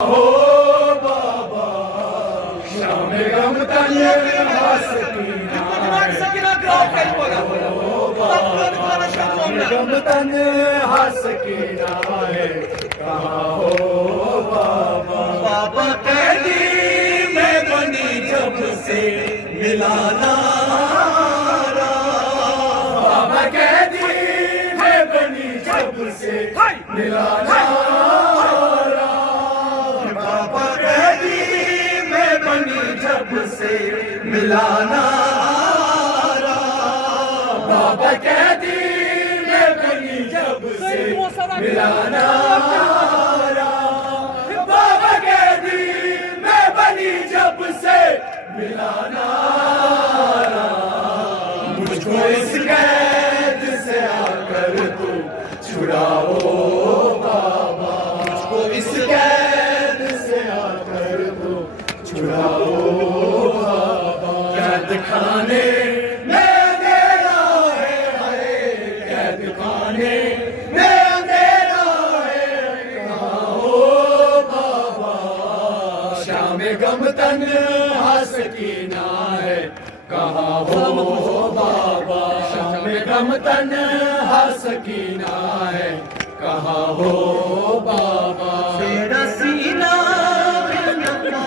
हो बाबा शाम गम तने हसकीना गम तने हसकीना है कहाँ हो बाबा बाबा कैदी मैं बनी जब से मिलाना बाबा कैदी मैं बनी जब से मिलाना जब से मिलाना बाबा कैदी में बनी जब से मिलाना बाबा कैदी में बनी जब से मिलाना मुझको इस कैद से आकर तू छुड़ाओ बाबा मुझको इस कैद से आकर तू छुड़ाओ कैद खाने में अंधेरा है कैद खाने में अंधेरा है कहाँ हो बाबा शाम गम तन हसकीना है कहाँ हो बाबा शाम गम तन हसकीना है कहाँ हो बाबा तेरा सीना सीना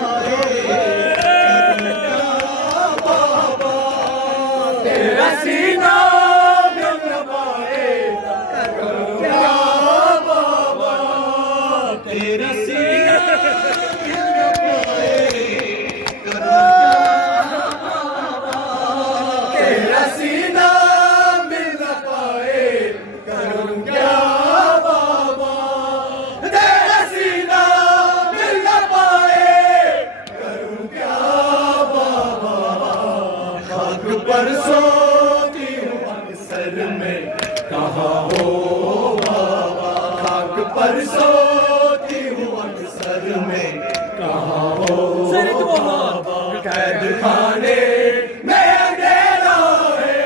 क्या बाबा तेरा सीना तेरा सीना मिल न पाए करूं क्या बाबा तेरा सीना मिल न पाए करूं क्या बाबा खाक पर सोती हूँ अक्सर में कहाँ हो बाबा खाक पर सोती हूँ अक्सर में कहाँ हो बाबा कैद खाने में अंधेरा है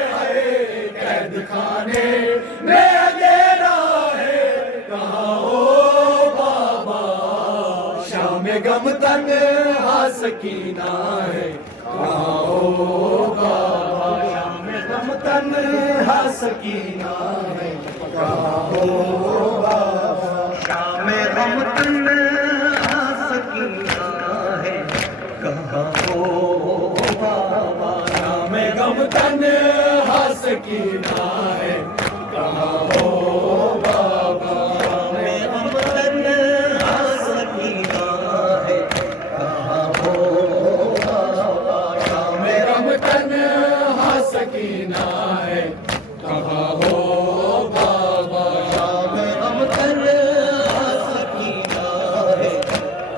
कैद खाने में अंधेरा है कहाँ हो बाबा शाम गम तन हसकीना है कहाँ हो बाबा शाम गम तन हसकीना है कहाँ हो बाबा शाम गम तन हसकीना है कहाँ हो बाबा शाम गम तन हसकीना है कहाँ हो बाबा शाम गम तन हसकीना है कहाँ हो बाबा शाम गम तन हसकीना है कहाँ हो बाबा शाम गम तन हसकीना है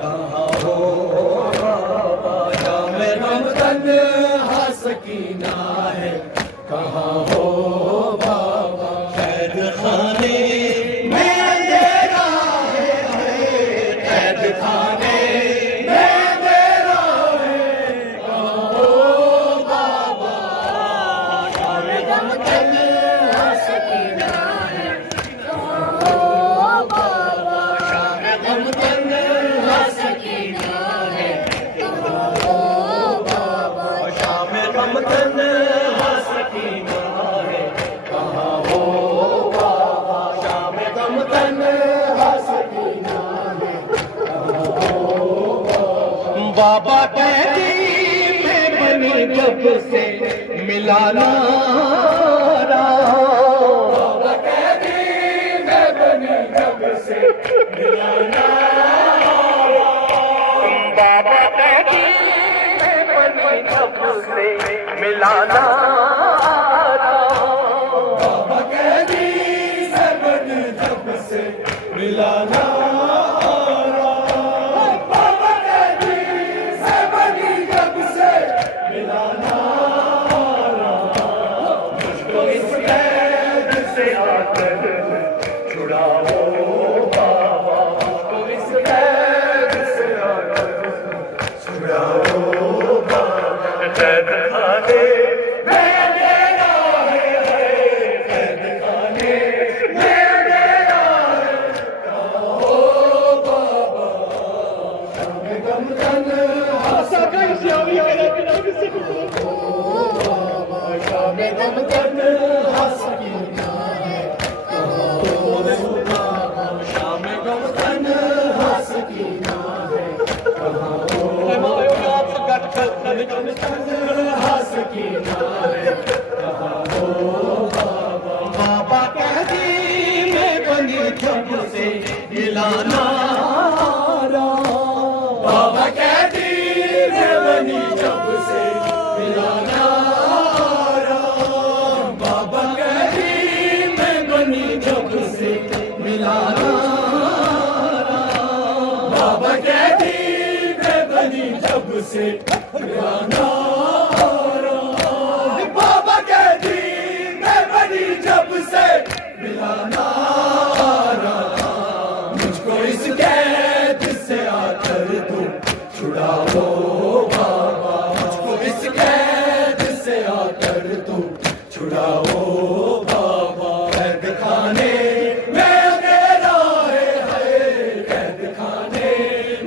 कहाँ हो बाबा शाम गम तन हसकीना है कहाँ हो बाबा कैद खाने में अंधेरा है कैद खाने में अंधेरा है कहाँ हो बाबा शाम गम तन हसकीना है कहाँ हो बाबा शाम गम तन हसकीना है कहाँ हो बाबा शाम गम तन हसकीना है कहाँ हो बाबा शाम गम तन हसकीना है कहाँ हो बाबा कैदी में बनी जब से मिलाना बाबा कैदी में बनी जब से मिलाना बाबा कैदी में बनी जब से मिलाना बाबा कैदी से बनी जब से मिलाना बाबा कैदी से बनी जब से मिलाना मुझको इस कैद से आकर छुड़ाओ बाबा मुझको इस कैद से आकर छुड़ाओ बाबा कैद खाने में गम तन Sakın şavi ayakına mısın? शाम गम तन हसकीना है शाम गम तन हसकीना है Ama yok yapsın kaç हसकीना है बाबा कहती मैं बनी जब से मिलाना बाबा कहती मैं बनी जब से मिलाना बाबा कहती मैं बनी जब से मिलाना बाबा कहती मैं बनी जब से मिलाना बाबा कहती मैं बनी जब से मिलाना मुझको इस कैद से आकर तुम छुड़ाओ बाबा मुझको इस कैद से आकर तुम छुड़ाओ बाबा कैद खाने में अंधेरा है कैद खाने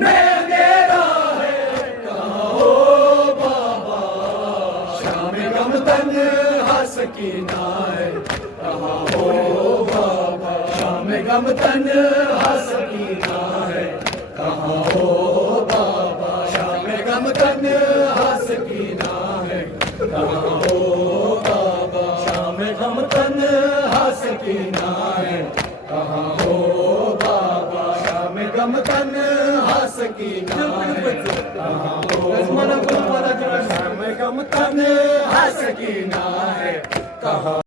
में अंधेरा है कहाँ हो बाबा शाम गम तन हसकीना है कहाँ हो बाबा शाम गम तन हसकीना है कहाँ हो बाबा शाम गम तन हसकीना है कहाँ हो बाबा शाम गम तन हसकीना है कहाँ हो बाबा शाम गम तन हसकीना है कहाँ हो शाम गम तन हसकीना है कहाँ